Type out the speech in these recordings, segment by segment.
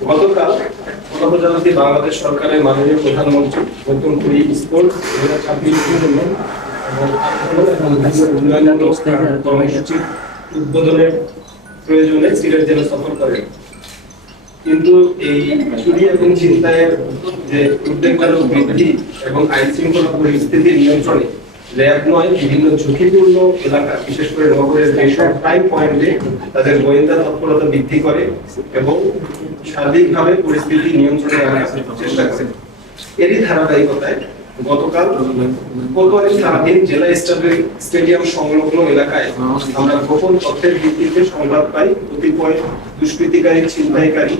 গতকাল গণপ্রজাতন্ত্রী বাংলাদেশ সরকারের মাননীয় প্রধানমন্ত্রী নতুন করে স্পোর্ট 2026 জন্য এবং উন্নয়নমূলক কর্মসূচির উদ্বোধনের প্রয়োজনে সিলেট জেলা সফর করেন। কিন্তু এই চুরি এবং ছিনতাইয়ের যে উদ্বেগজনক বৃদ্ধি এবং আইন শৃঙ্খলা পরিস্থিতি নিয়ন্ত্রণে ল্যাব নয় বিভিন্ন ঝুঁকিপূর্ণ এলাকা বিশেষ করে নগরের যেসব প্রাইম পয়েন্টে তাদের গোয়েন্দা তৎপরতা বৃদ্ধি করে এবং সার্বিকভাবে পরিস্থিতি নিয়ন্ত্রণে আনার চেষ্টা করে। এরই ধারাবাহিকতায় গতকাল কোতোয়ালি থানাধীন জেলা স্টেডিয়াম সংলগ্ন এলাকায় আমরা গোপন তথ্যের ভিত্তিতে সংবাদ পাই কতিপয় দুষ্কৃতিকারী ছিনতাইকারী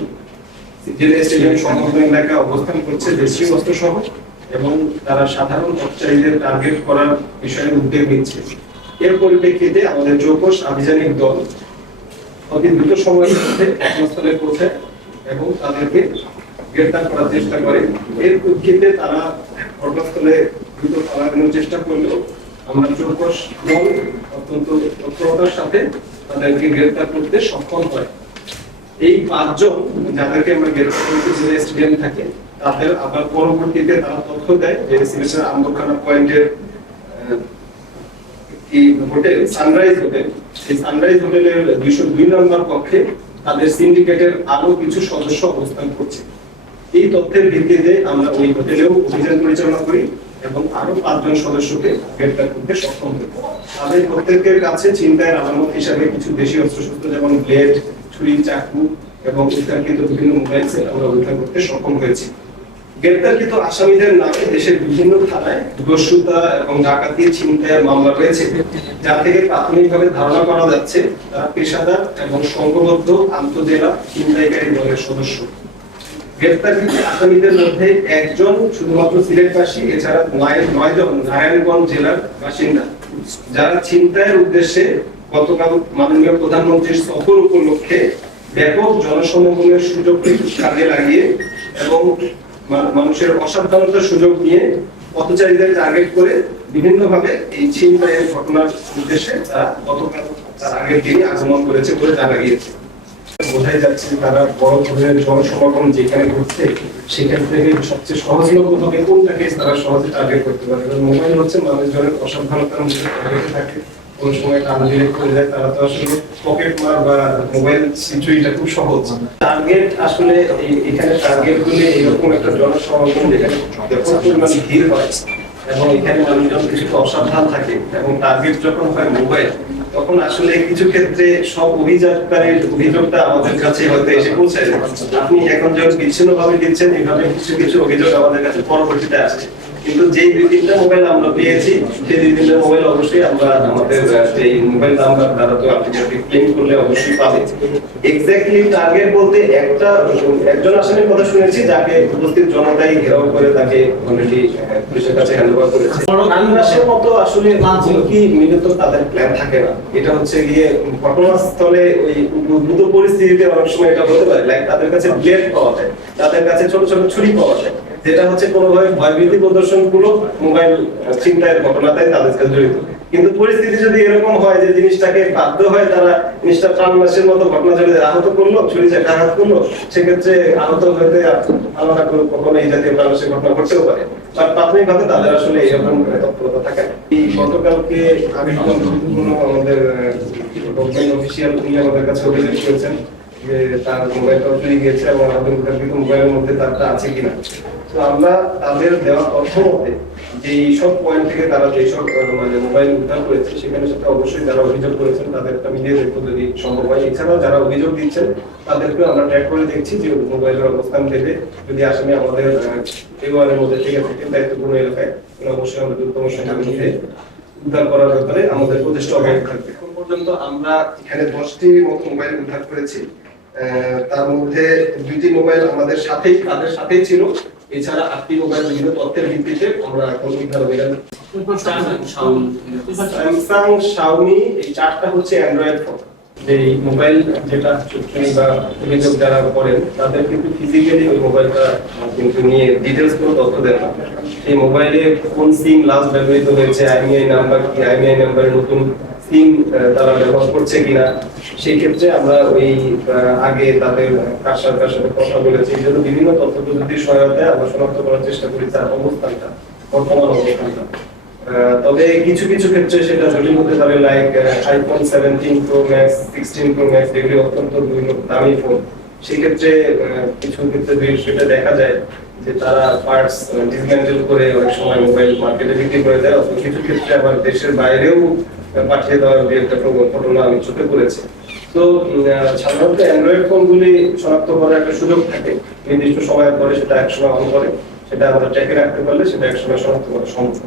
জেলা স্টেডিয়াম সংলগ্ন এলাকায় অবস্থান করছে দেশীয় অস্ত্র সহ এবং তারা সাধারণ পথচারীদের টার্গেট করার বিষয়ে উদ্যোগ নিচ্ছে। এর পরিপ্রেক্ষিতে আমাদের চৌকস আভিযানিক দল অতি দ্রুত সময়ের মধ্যে ঘটনাস্থলে পৌঁছায় এবং তাদেরকে গ্রেফতার করার চেষ্টা করে। এর প্রেক্ষিতে তারা ঘটনাস্থলে দ্রুত পালানোর চেষ্টা করলেও আমরা চৌকস দল অত্যন্ত তৎপরতার সাথে তাদেরকে গ্রেফতার করতে সক্ষম হয়। এই 5 জন যাদেরকে আমরা গ্রেফতার করতে জেলা স্টেডিয়ামে থাকে তাদের আবার পরবর্তীতে তারা তথ্য দেয় যে সিলেটের আম্বরখানা পয়েন্টের হোটেল সানরাইজ হোটেল, এই সানরাইজ হোটেলের 202 নম্বর কক্ষে তাদের সিন্ডিকেটের আরো কিছু সদস্য অবস্থান করছে। এই তথ্যের ভিত্তিতে আমরা ওই হোটেলেও অভিযান পরিচালনা করি এবং আরো 5 জন সদস্যকে গ্রেফতার করতে সক্ষম হই। তাদের প্রত্যেকের কাছে ছিনতাইয়ের আলামত হিসাবে কিছু দেশীয় অস্ত্রশস্ত্র যেমন ব্লেড, ছুরি, চাকু এবং উদ্ধারকৃত বিভিন্ন মোবাইল সেট আমরা উদ্ধার করতে সক্ষম হয়েছি। গ্রেফতারকৃত আসামিদের নামে দেশের বিভিন্ন থানায় দস্যুতা এবং ডাকাতি, ছিনতাইয়ের মামলা রয়েছে, যা থেকে প্রাথমিকভাবে ধারণা করা যাচ্ছে তারা পেশাদার এবং সংঘবদ্ধ আন্তঃজেলা ছিনতাইকারী দলের সদস্য। গ্রেফতারকৃত আসামিদের মধ্যে একজন শুধুমাত্র সিলেটবাসী, এছাড়া 9 জন নারায়ণগঞ্জ জেলার বাসিন্দা, যারা ছিনতাইয়ের উদ্দেশ্যে গতকাল মাননীয় প্রধানমন্ত্রীর সফর উপলক্ষে ব্যাপক জনসমাগমের সুযোগকে কাজে লাগিয়ে এবং মানুষের অসাবধানতার সুযোগ নিয়ে পথচারীদের টার্গেট করে বিভিন্নভাবে এই ছিনতাইয়ের ঘটনার উদ্দেশ্যে তারা গতকাল তার আগের দিনে আগমন করেছে বলে জানা গিয়েছে। বোঝাই যাচ্ছে তারা বড় ধরনের জনসমাগম যেখানে ঘটছে সেখান থেকে সবচেয়ে সহজলভ্য হবে কোনটাকে তারা সহজে টার্গেট করতে পারে। মোবাইল হচ্ছে মানুষজনের অসাবধানতার মধ্যে টার্গেটে থাকে, কোন সময় টান দিলে করে যায়, তারা তো আসলে পকেট মার বা মোবাইল সিচুয়েশনটা খুব সহজ। টার্গেট আসলে এখানে টার্গেট গুলো এরকম একটা জনসমাগম যেখানে ব্যাপক পরিমাণ ভিড় হয় এবং এখানে মানুষজন কিছুটা অসাবধান থাকে এবং টার্গেট যখন হয় মোবাইল, তখন আসলে কিছু ক্ষেত্রে সব অভিযোগকারীর অভিযোগটা আমাদের কাছে হয়তো এসে পৌঁছায়। আপনি এখন যখন বিচ্ছিন্ন ভাবে দিচ্ছেন এইভাবে কিছু কিছু অভিযোগ আমাদের কাছে পরবর্তীতে আসছে, কিন্তু যেই 2-3টা মোবাইল আমরা পেয়েছি সেই 2-3টা মোবাইল অবশ্যই আমরা আমাদের এই মোবাইল নাম্বার দ্বারা তো আপনি যদি ক্লেম করলে অবশ্যই পাবেন। এক্স্যাক্টলি টার্গেট বলতে একজন আসামির কথা শুনেছি যাকে উপস্থিত জনতাই ঘেরাও করে তাকে অলরেডি পুলিশের কাছে হ্যান্ডওভার করেছে। আন্দাজের মতো আসলে হুমকি মিলিত তাদের প্ল্যান থাকে না। এটা হচ্ছে গিয়ে ঘটনাস্থলে ওই উদ্ভূত পরিস্থিতিতে অনেক সময় এটা হতে পারে, লাইক তাদের কাছে ব্লেড পাওয়া যায়, তাদের কাছে ছোট ছোট ছুরি পাওয়া যায়, যেটা হচ্ছে কোনোভাবে ভয়ভীতি প্রদর্শন গুলো মোবাইল ছিনতাইয়ের ঘটনাতে তাদের কাছে জড়িত। কিন্তু পরিস্থিতি যদি এরকম হয় যে জিনিসটাকে বাধ্য হয় তারা জিনিসটা প্রাণনাশের মতো ঘটনা জড়িত আহত করলো, ছুরি চাকা আঘাত করলো, সেক্ষেত্রে আহত হতে আলাদা করে কখনো এই জাতীয় প্রাণনাশের ঘটনা ঘটতেও পারে। বাট প্রাথমিকভাবে তাদের আসলে এইরকম তৎপরতা থাকে না। এই গতকালকে আরেকজন গুরুত্বপূর্ণ আমাদের গভর্নমেন্ট অফিসিয়াল উনি আমাদের কাছে অভিযোগ করেছেন যে তার মোবাইলটা চুরি গিয়েছে এবং আমাদের উদ্ধারকৃত মোবাইলের মধ্যে তারটা আছে কিনা। তো আমরা তাদের দেওয়া তথ্য মতে যে সব পয়েন্ট থেকে তারা যেসব মানে মোবাইল উদ্ধার করেছে সেখানে সেটা অবশ্যই যারা অভিযোগ করেছেন তাদেরটা মিলিয়ে দেখবো যদি সম্ভব হয়। এছাড়াও যারা অভিযোগ দিচ্ছেন তাদেরকে আমরা ট্র্যাক করে দেখছি যে মোবাইলের অবস্থান থেকে যদি আসামি আমাদের এর মধ্যে থেকে থাকে দায়িত্বপূর্ণ এলাকায় অবশ্যই আমরা দ্রুততম সময়ের মধ্যে উদ্ধার করার ব্যাপারে আমাদের প্রচেষ্টা অব্যাহত থাকবে। এখন পর্যন্ত আমরা এখানে 10টির মতো মোবাইল উদ্ধার করেছি। তার মধ্যে 2টি মোবাইল আমাদের সাথেই ছিল, এছাড়া 8টি মোবাইল বিভিন্ন তথ্যের ভিত্তিতে আমরা এখন উদ্ধার অভিযান। স্যামসাং, শাওমি, এই 4টা হচ্ছে অ্যান্ড্রয়েড ফোন। এই মোবাইল যেটা চুরি বা অভিযোগ যারা করেন তাদের কিন্তু ফিজিক্যালি ওই মোবাইলটা কিন্তু নিয়ে ডিটেলস কোনো তথ্য দেন না। এই মোবাইলে কোন সিম লাস্ট ব্যবহৃত হয়েছে, আইএমইআই নাম্বার কি, আইএমইআই নাম্বারের নতুন সিম তারা ব্যবহার করছে কিনা, সেই ক্ষেত্রে আমরা ওই আগে তাদের কার সাথে কথা বলেছি, এই জন্য বিভিন্ন তথ্য প্রযুক্তির সহায়তায় আমরা শনাক্ত করার চেষ্টা করি তার অবস্থানটা, বর্তমান অবস্থানটা। তবে কিছু কিছু ক্ষেত্রে সেটা জটিল হতে পারে, like iPhone 17 pro max, 16 pro max, এগুলি অত্যন্ত দামি ফোন। সেই ক্ষেত্রে কিছু ক্ষেত্রে সেটা দেখা যায় যে তারা পার্টস ডিসমেন্টেল করে অনেক সময় মোবাইল মার্কেটে বিক্রি করে দেয়, অথবা কিছু ক্ষেত্রে আবার দেশের বাইরেও পাঠিয়ে দেওয়ার যে একটা ঘটনা আমি চোখে পড়েছে। তো সাধারণত অ্যান্ড্রয়েড ফোনগুলি শনাক্ত করার একটা সুযোগ থাকে, নির্দিষ্ট সময়ের পরে সেটা একসময় অন করে, সেটা আমরা ট্র্যাকে রাখতে পারলে সেটা একসময় শনাক্ত করা সম্ভব।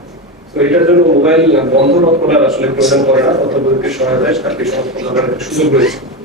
তো এটার জন্য মোবাইল বন্ধ করার আসলে প্রয়োজন পড়ে না, তথ্য প্রযুক্তির সহায়তায় তাকে শনাক্ত করার সুযোগ রয়েছে।